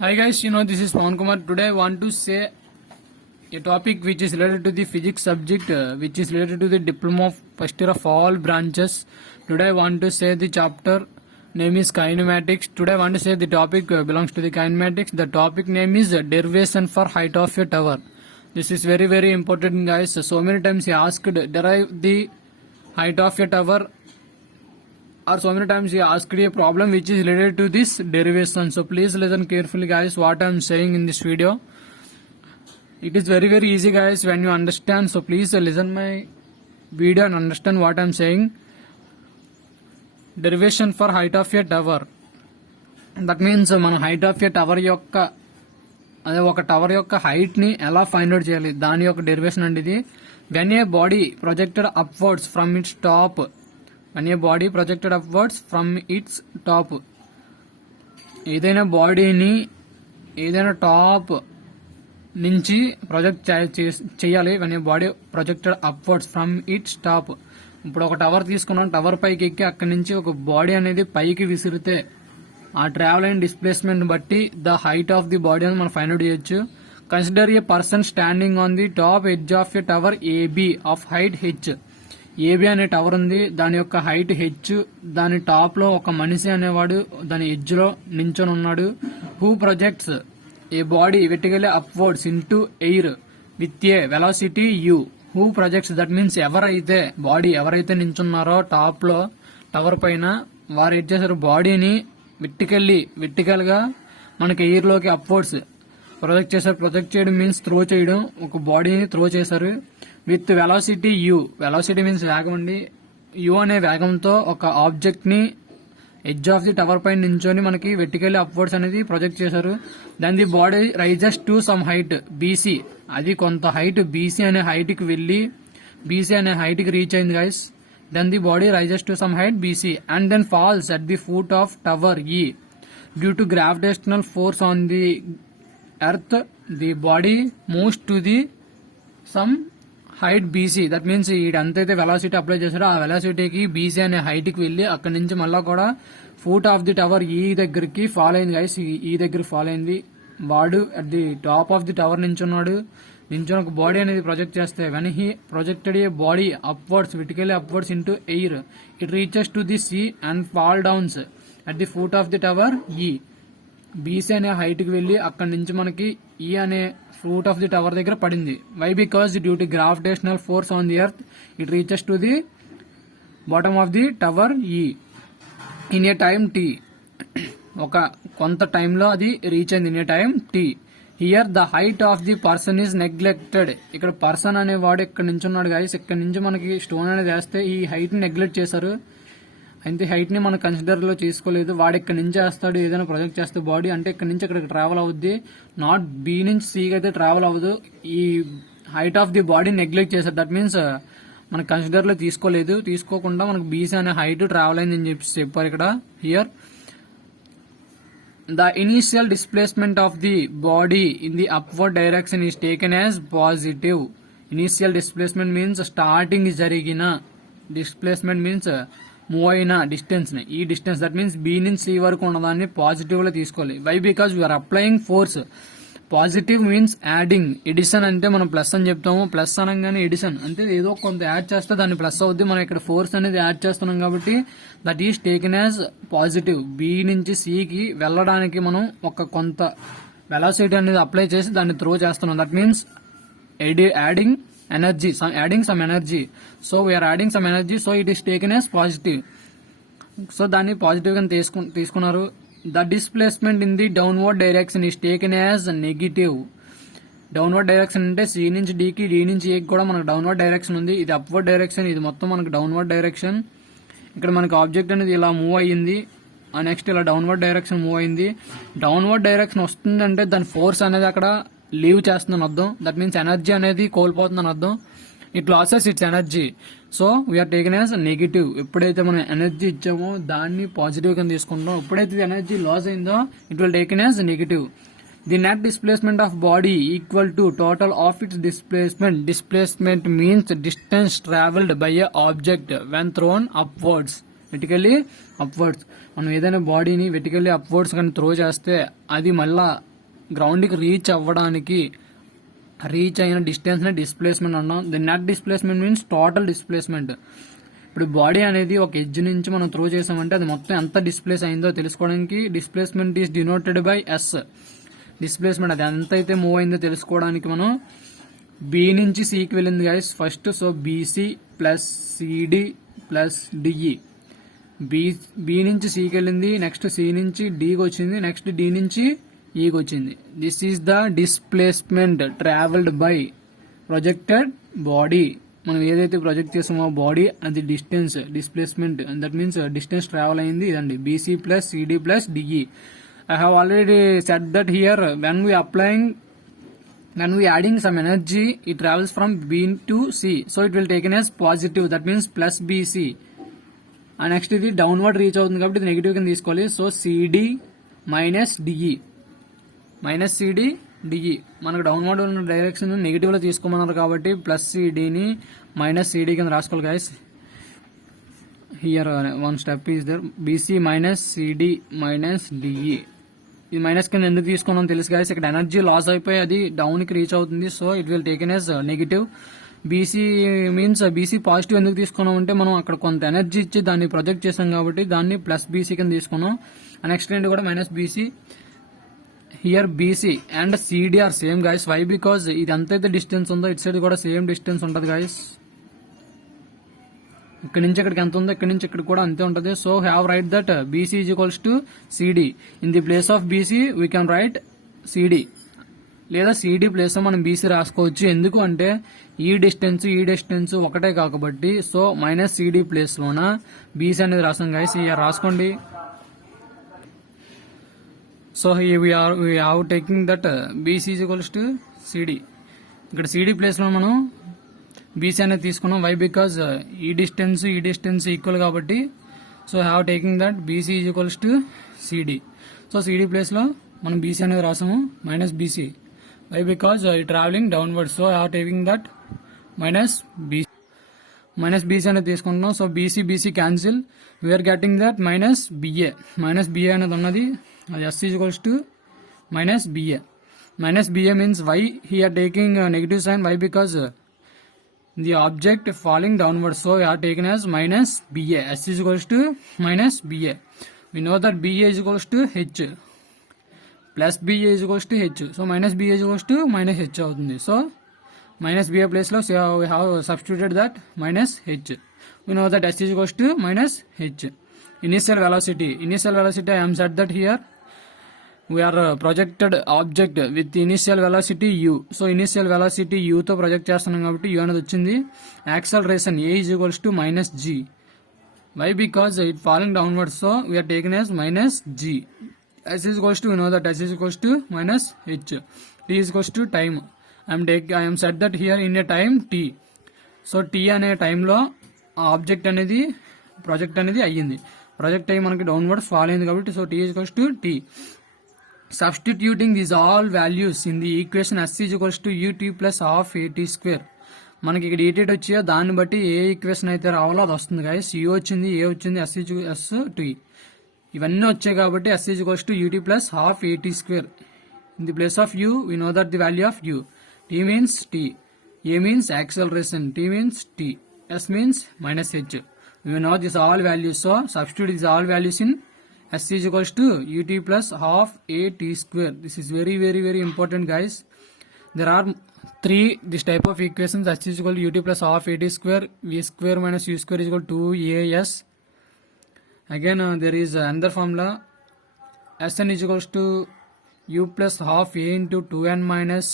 Hi guys, this is Pawan Kumar. Today I want to say a topic which is related to the physics subject, which is related to the diploma of first year of all branches. Today I want to say the chapter name is kinematics. Today I want to say the topic belongs to the kinematics. The topic name is derivation for height of a tower. This is very important, guys. So many times he asked derive the height of a tower, or so many times he asked a problem which is related to this derivation. So please listen carefully, guys, what I am saying in this video. It is very easy, guys, when you understand. So please listen my video and understand what I am saying. Derivation for height of a tower. That means మన height of a tower యొక్క అదే ఒక టవర్ యొక్క హైట్ ని ఎలా find out చేయాలి, దాని యొక్క డెరివేషన్ అండి ఇది. When a body projected upwards from it's top, when a body projected upwards from its top, ఏదైనా బాడీని ఏదైనా టాప్ నుంచి ప్రొజెక్ట్ చేయాలి. when a body projected upwards from its top. ఇప్పుడు ఒక టవర్ తీసుకున్నాం, టవర్ పైకి ఎక్కి అక్కడి నుంచి ఒక బాడీ అనేది పైకి విసిరితే ఆ ట్రావెల్ అండ్ డిస్ప్లేస్మెంట్ బట్టి the height of the body అని మనం ఫైండ్ అవుట్ చేయొచ్చు. Consider a person standing on the top edge of a tower AB of height H. AB అనే టవర్ ఉంది, దాని యొక్క హైట్ హెచ్. దాని టాప్ లో ఒక మనిషి అనేవాడు దాని ఎడ్జ్ లో నించొని ఉన్నాడు. Who projects A body vertically upwards into air with a velocity U. Who projects that means ఎవరైతే నించున్నారో టాప్ లో టవర్ పైన, వారు ఏం చేశారు, బాడీని వెర్టికల్ గా మనకి ఎయిర్ లోకి అప్వర్డ్స్ ప్రొజెక్ట్ చేశారు. ప్రొజెక్ట్ చేయడం మీన్స్ త్రో చేయడం, ఒక బాడీని త్రో చేశారు. With velocity U, velocity means వేగం అండి. యూ అనే వేగంతో ఒక ఆబ్జెక్ట్ ని ఎడ్జ్ ఆఫ్ ది టవర్ పైన నించొని మనకి వెర్టికల్లీ అప్వర్డ్స్ అనేది ప్రొజెక్ట్ చేశారు. Then the body rises to some height BC. అది కొంత హైట్ బీసీ అనే హైట్ కి వెళ్లి బీసీ అనే హైట్ కి రీచ్ అయింది, guys. Then the body rises to some height BC and then falls at the foot of tower E. Due to gravitational force on the earth the body moves to the some height BC. That means ఎంతైతే velocity apply చేశారో ఆ వెలాసిటీకి బీసీ అనే height కి వెళ్లి అక్కడి నుంచి మళ్ళా కూడా ఫుట్ ఆఫ్ ది టవర్ ఈ దగ్గరికి ఫాల్ అయింది, గైస్. ఈ దగ్గర ఫాల్ అయింది. వాడు at the top of the tower నించున్నాడు. నించుని ఒక బాడీ అనేది ప్రొజెక్ట్ చేస్తే when he projected a body upwards vertically upwards into air, it reaches to the C and fall downs at the foot of the tower E. BC అనే height కి వెళ్లి అక్కడి నుంచి మనకి ఈ అనే ఫుట్ ఆఫ్ ది టవర్ దగ్గర పడింది. Why? Because due to gravitational force on the earth it reaches to the bottom of the tower ఈ ఇన్ ఏ టైమ్ టీ. ఒక కొంత టైంలో అది రీచ్ అయింది in a time T. Here the height of the person is neglected. ఇక్కడ person అనేవాడు ఇక్కడ నుంచి ఉన్నాడు, గైస్. ఇక్కడ నుంచి మనకి స్టోన్ అనేది వేస్తే ఈ హైట్ ని నెగ్లెక్ట్ చేశారు. అయితే హైట్ ని మనం కన్సిడర్ లో తీసుకోలేదు. వాడు ఇక్కడ నుంచి వేస్తాడు, ఏదైనా ప్రొజెక్ట్ చేస్తే బాడీ అంటే ఇక్కడ నుంచి ఇక్కడికి ట్రావెల్ అవుద్ది. నాట్ బి నుంచి సీకి అయితే ట్రావెల్ అవ్వదు. ఈ height of the body neglect చేశారు. దట్ మీన్స్ మనకు కన్సిడర్ లో తీసుకోకుండా మనకు బీసీ అనే హైట్ ట్రావెల్ అయింది అని చెప్పారు ఇక్కడ. Here the initial displacement of the body in the upward direction is taken as positive. Initial displacement means starting జరిగిన, డిస్ప్లేస్మెంట్ మీన్స్ మూవ్ అయిన డిస్టెన్స్ ని, ఈ డిస్టెన్స్ దట్ మీన్స్ బి నుంచి సి వరకు ఉన్నదాన్ని పాజిటివ్ లో తీసుకోవాలి. Why? Because you're applying force. Positive means adding. Addition అంటే మనం ప్లస్ అని చెప్తాము. ప్లస్ అనగానే ఎడిషన్ అంటే ఏదో కొంత యాడ్ చేస్తే దాన్ని ప్లస్ అవుద్ది. మనం ఇక్కడ ఫోర్స్ అనేది యాడ్ చేస్తున్నాం కాబట్టి that is taken as positive. B నుంచి సికి వెళ్ళడానికి మనం ఒక కొంత వెలాసిటీ అనేది అప్లై చేసి దాన్ని త్రో చేస్తున్నాం. That means adding energy, adding some energy. So we are adding some energy, so it is taken as positive. So దాన్ని పాజిటివ్ గా తీసుకున్నారు. The displacement in the downward direction is taken as negative. Downward direction అంటే సి నుంచి డికి, డి నుంచి ఏకి కూడా మనకు డౌన్వర్డ్ డైరెక్షన్ ఉంది. ఇది అప్వర్డ్ డైరెక్షన్, ఇది మొత్తం మనకు డౌన్వర్డ్ డైరెక్షన్. ఇక్కడ మనకు ఆబ్జెక్ట్ అనేది ఇలా మూవ్ అయ్యింది, నెక్స్ట్ ఇలా డౌన్వర్డ్ డైరెక్షన్ మూవ్ అయింది. డౌన్వర్డ్ డైరెక్షన్ వస్తుందంటే దాని ఫోర్స్ అనేది అక్కడ లీవ్ చేస్తుందని అర్థం. దట్ మీన్స్ ఎనర్జీ అనేది కోల్పోతుందని అర్థం. It loses its energy. So we're taken as negative. ఎప్పుడైతే మనం ఎనర్జీ ఇచ్చామో దాన్ని పాజిటివ్ గా తీసుకుంటాం. ఎప్పుడైతే ఎనర్జీ లాస్ అయిందో it will taken as negative. The net displacement of body equal to total of its displacement. Displacement means distance travelled by a object when thrown upwards. Vertically upwards. మనం ఏదైనా బాడీని vertically upwards కానీ త్రో చేస్తే అది మళ్ళా గ్రౌండ్కి రీచ్ అయిన డిస్టెన్స్ ని డిస్ప్లేస్మెంట్ అన్నాం. The net displacement means total displacement. ఇప్పుడు బాడీ అనేది ఒక ఎడ్జ్ నుంచి మనం త్రో చేసామంటే అది మొత్తం ఎంత డిస్ప్లేస్ అయిందో తెలుసుకోవడానికి displacement is denoted by S. Displacement అది ఎంత అయితే మూవ్ అయిందో తెలుసుకోవడానికి మనం బి నుంచి సికి వెళ్ళింది guys first. So BC plus CD plus DE. B నుంచి సికి వెళ్ళింది, నెక్స్ట్ సి నుంచి డికి వచ్చింది, నెక్స్ట్ డి నుంచి ఈకి వచ్చింది. This is the displacement travelled by projected body. మనం ఏదైతే ప్రొజెక్ట్ చేసామో బాడీ అది displacement, that means distance travel అయింది ఇదండి. BC plus CD plus DE. I have already said that here when we adding some energy, it travels from B to C, so it will taken as positive, that means plus BC. And next ఇది downward reach అవుతుంది కాబట్టి ఇది negative కింద తీసుకోవాలి. So CD minus DE, minus CD DE. మనకు downward ఉన్న direction negative లో తీసుకోమన్నారు కాబట్టి ప్లస్ సిడిని మైనస్ సిడి కింద రాసుకోవాలి guys. Here one step is there. BC minus CD minus DE. ఇది మైనస్ కింద ఎందుకు తీసుకున్నాం తెలుసు గైస్. ఇక్కడ ఎనర్జీ లాస్ అయిపోయి అది డౌన్ కి రీచ్ అవుతుంది. So it will taken as negative. BC means BC positive ఎందుకు తీసుకున్నాం అంటే మనం అక్కడ కొంత ఎనర్జీ ఇచ్చి దాన్ని ప్రొజెక్ట్ చేసాం కాబట్టి దాన్ని ప్లస్ బీసీ కింద తీసుకున్నాం. నెక్స్ట్ ఏంటి కూడా minus BC. Here BC and CD are same guys. Why because ఇది ఎంతైతే డిస్టెన్స్ ఉందో ఇటు సైడ్ కూడా సేమ్ డిస్టెన్స్ ఉంటుంది గైస్. ఇక్కడ నుంచి ఇక్కడికి ఎంత ఉందో ఇక్కడ నుంచి ఇక్కడ కూడా అంతే ఉంటుంది. So have write that BC is equals to CD. In the place of BC we can write CD, లేదా సిడి ప్లేస్ లో మనం బీసీ రాసుకోవచ్చు. ఎందుకు అంటే ఈ డిస్టెన్స్ ఒకటే కాబట్టి. సో మైనస్ సిడి ప్లేస్ లోన బీసీ అనేది రాసాం గైస్. ఇయర్ రాసుకోండి. So we have taking that BC is equals to CD. ఇక్కడ సిడి ప్లేస్ లో మనం బీసీ అనేది తీసుకున్నాం. వై బికాజ్ ఈ డిస్టెన్స్ ఈక్వల్ కాబట్టి. So have taking that BC is equals to CD. So CD place లో మనం బీసీ అనేది రాసాము మైనస్ బీసీ. వై బికాజ్ ఈ travelling downward. So have taking that minus BC అనేది తీసుకుంటున్నాం. So BC cancel. We're getting that minus BA అనేది ఉన్నది. అది S is equals to minus BA. Minus BA means why here taking negative sign. Why because the object falling downwards, so we are taken as minus BA. S is equals to minus BA. We know that BA is equals to H plus BA is equals to H. So minus BA is equals to minus H అవుతుంది. So minus BA place లో we have substituted that minus H. We know that S is equals to minus H. Initial velocity I am set that here we are projected object with initial velocity u. So initial velocity u తో ప్రొజెక్ట్ చేస్తున్నాం కాబట్టి u అనేది వచ్చింది. Acceleration a is equals to minus g. Why? Because it falling downwards, so we are taken as minus g. S is equals to, we know that S is equals to minus h. T is equals to time. I am set that here in a time t. So t అనే టైంలో ఆబ్జెక్ట్ అనేది ప్రొజెక్ట్ అనేది అయ్యింది. ప్రొజెక్ట్ అయ్యి మనకి downwards fall అయింది కాబట్టి so t is equals to t. Substituting these all values in the equation s is equals to ut plus half at square. మనకి ఇక్కడ ఈటీట్ వచ్చాయో దాన్ని బట్టి ఏ ఈక్వేషన్ అయితే రావాలో అది వస్తుంది గైస్. యూ వచ్చింది, ఏ వచ్చింది, ఎస్ టీ ఇవన్నీ వచ్చాయి కాబట్టి s is equals to ut plus half at square. In the place of u, we know that the value of u. T means t, a means acceleration, t means t, s means minus h. We know these all values, so substitute these all values in s is equals to ut plus half a t square. This is very very very important guys. There are three this type of equations. S is equal to ut plus half a t square, v square minus u square is equal to 2as. Again there is another formula. Sn is equals to u plus half a into 2n minus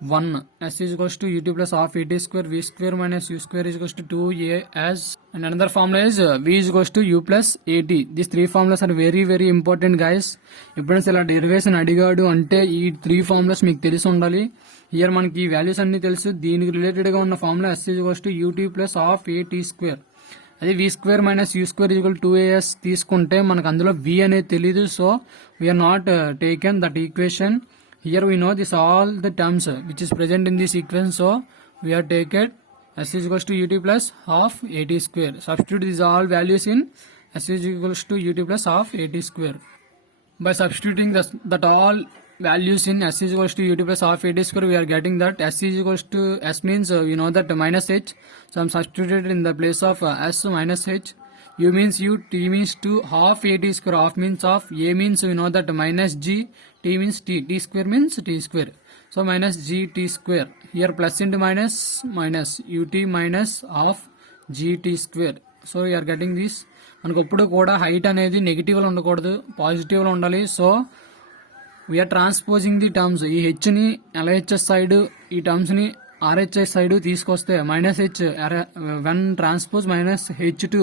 1. S is equals to ut plus half a t square, v square minus u square is equals to 2as. And another formula is v is equals to u plus at. These three formulas are very very important guys. ఎప్పుడైనా ఇలా డెరివేషన్ అడిగాడు అంటే ఈ three formulas మీకు తెలిసి ఉండాలి. హియర్ మనకి ఈ వాల్యూస్ అన్ని తెలుసు. దీనికి రిలేటెడ్ గా ఉన్న formula s is equals to ut plus half a t square. అదే v square minus u square is equal to 2as తీసుకుంటే మనకు అందులో v అనేది తెలీదు. So we're not taken that equation. Here we know this all the terms which is present in this equation, so we are taken s is equals to ut plus half at square. Substitute these all values in s is equals to ut plus half at square. By substituting that all values in s is equals to ut plus half at square, we are getting that s is equals to s means we know that minus h, so I'm substituted in the place of s minus h. U means u, t means 2, half a t square, half means half, a means we know that minus g, t means t, t square means t square, so minus g t square, here plus into minus, minus ut minus half gt square, so we are getting this. మనకు ఎప్పుడు కూడా హైట్ అనేది నెగిటివ్లో ఉండకూడదు, పాజిటివ్లో ఉండాలి. So we're transposing the terms, ఈ హెచ్ని ఎల్హెచ్ఎస్ సైడ్, ఈ టర్మ్స్ని ఆర్హెచ్ఎస్ సైడ్ తీసుకొస్తే minus H, when transpose minus H to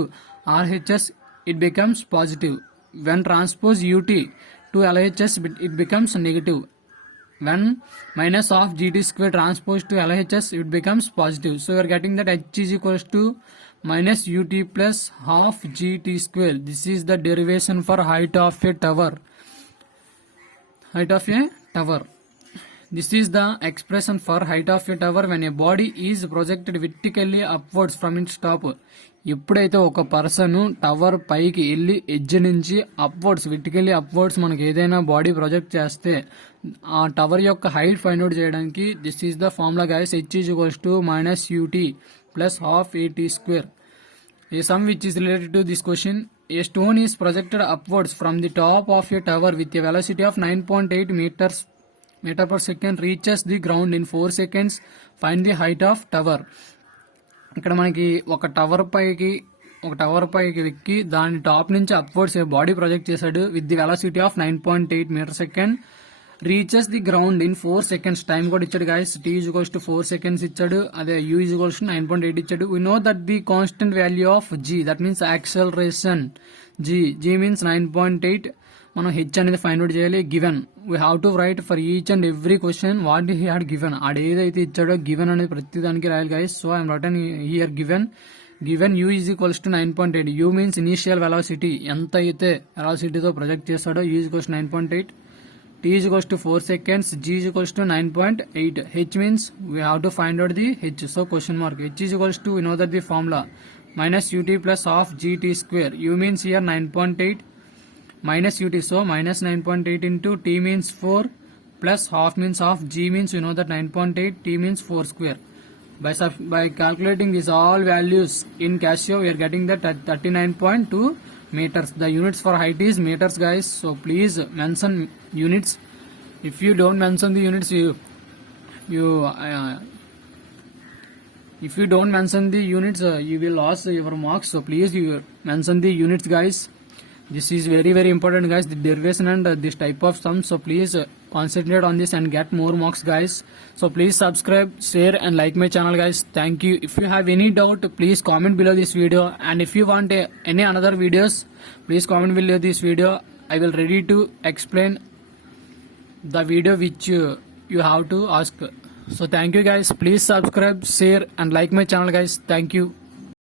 RHS it becomes positive. When transpose UT to LHS it becomes negative. When minus of gt square transposed to LHS, it becomes positive. So we are getting that h is equals to minus ut plus half gt square. This is the derivation for height of a tower. Height of a tower. This is the expression for height of a tower when a body is projected vertically upwards from its top. ఎప్పుడైతే ఒక person tower పైకి వెళ్ళి ఎడ్జ్ నుంచి అప్వర్డ్స్, విటికల్లీ అప్వర్డ్స్ మనకి ఏదైనా body project చేస్తే ఆ టవర్ యొక్క హైట్ ఫైండ్ అవుట్ చేయడానికి this is the formula guys. H is equals to minus UT plus half AT square. A sum which is related to this question: a stone is projected upwards from the top of a tower with a velocity of 9.8 meter per second, reaches the ground in 4 seconds. Find the height of tower. ఇక్కడ మనకి ఒక టవర్ పైకి ఎక్కి దాని top నుంచి upwards body project చేశాడు with the velocity of 9.8 metre second, reaches the ground in 4 seconds. Time కూడా ఇచ్చాడు guys, t is equals to 4 seconds ఇచ్చాడు, అదే u ఈజ్ ఈక్వల్స్ టు 9.8 ఇచ్చాడు. We know that the constant value of g, that means acceleration g means 9.8. మనం h అనేది find out చేయాలి. Given we have to write for each and every question what he had given. ఆడ ఏదైతే ఇచ్చాడో given అనేది ప్రతి దానికి రాయాలి guys. So I'm written here given u is equals to 9.8. u means initial velocity, ఎంత అయితే వెలాసిటీతో ప్రొజెక్ట్ చేస్తాడో u is equals to 9.8. t is equals to 4 seconds, g is equals to 9.8. h means we have to find out the h, so question mark. h is equals to, we know that the formula minus ut plus half gt square. u means here 9.8 minus ut, so minus 9.8 into t means 4 plus half means half, g means we know that 9.8, t means 4 square. By calculating these all values in Casio, we are getting that at 39.2 meters. The units for height is meters guys, so please mention units. If you don't mention the units, if you don't mention the units, you will lose your marks. So please you mention the units guys. This is very very important guys, the derivation and this type of sums. So please concentrate on this and get more marks guys. So please subscribe, share and like my channel guys. Thank you. If you have any doubt, please comment below this video, and if you want any another videos, please comment below this video. I will ready to explain the video which you have to ask. So thank you guys. Please subscribe, share and like my channel guys. Thank you.